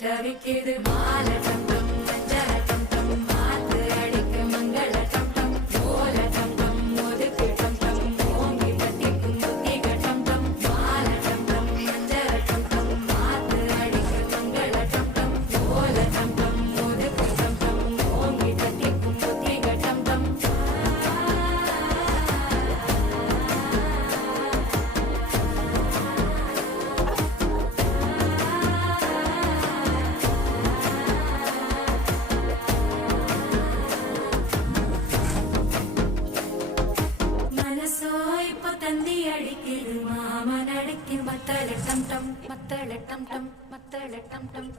தவிக்குது மாலை டம் டம் மஞ்சள டம் டம் மாத்து அடிக்க மங்கள டம் டம் ஓல டம் டம் ஒதுக்கு டம் டம் ஓங்கி தட்டிக்கும் புத்திக டம் டம் மாலை டம் டம் மஞ்சள டம் டம் மாத்து அடிக்க மங்கள டம் டம் ஓல டம் டம் ஒதுக்கு டம் டம் ஓங்கி தட்டிக்கும் புத்திக டம் டம் மனசோ இப்ப தந்தி அடிக்குது மாமன் அடிக்கு மத்தள டம் டம் மத்தள டம் டம் மத்தள டம் டம்